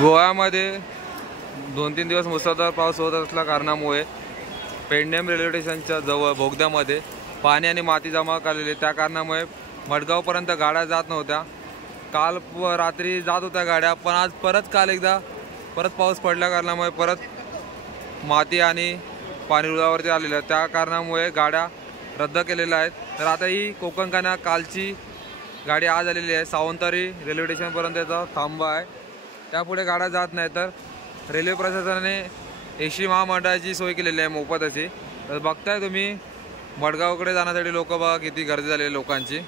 गोव्यामध्ये 2-3 दिवस मुसळधार पाऊस होत असल्या कारणामुळे पेंडेम रेल्वे स्टेशनच्या जवळ बोगद्यामध्ये पाणी आणि माती जमा झालेली, त्या कारणामुळे मडगावपर्यंत गाड्या जात नव्हत्या। काल रात्री जात होत्या गाड्या, पण आज परत पाऊस पडल्या कारणामुळे परत माती आणि पाणी रुळावरती आलेलं आहे, त्या कारणामुळे गाड्या रद्द केलेल्या आहेत। तर आता ही कोकण कन्या कालची गाडी आज आलेली आहे। सावंतवाडी रेल्वे स्टेशनपर्यंतचा थांबा आहे, त्यापुढे गाड्या जात नाही। तर रेल्वे प्रशासनाने एसटी महामंडळाची सोय केलेली आहे मोफतची। तर बघताय तुम्ही मडगावकडे जाण्यासाठी लोक बघा किती गर्दी झालेली लोकांची।